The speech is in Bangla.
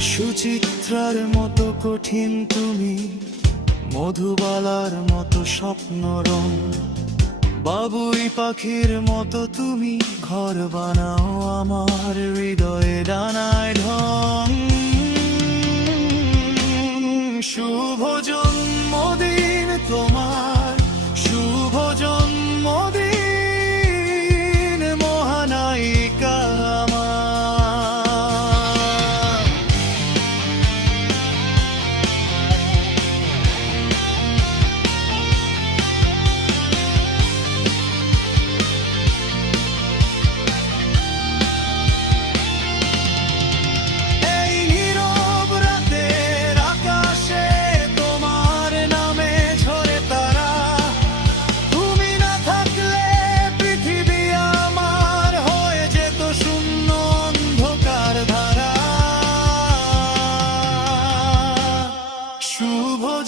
সুচিত্রার মতো কঠিন তুমি, মধুবালার মতো স্বপ্ন রং। বাবুই পাখির মতো তুমি, ঘর বানাও আমার হৃদয়ে ডানায় ঢং। শুভ 突破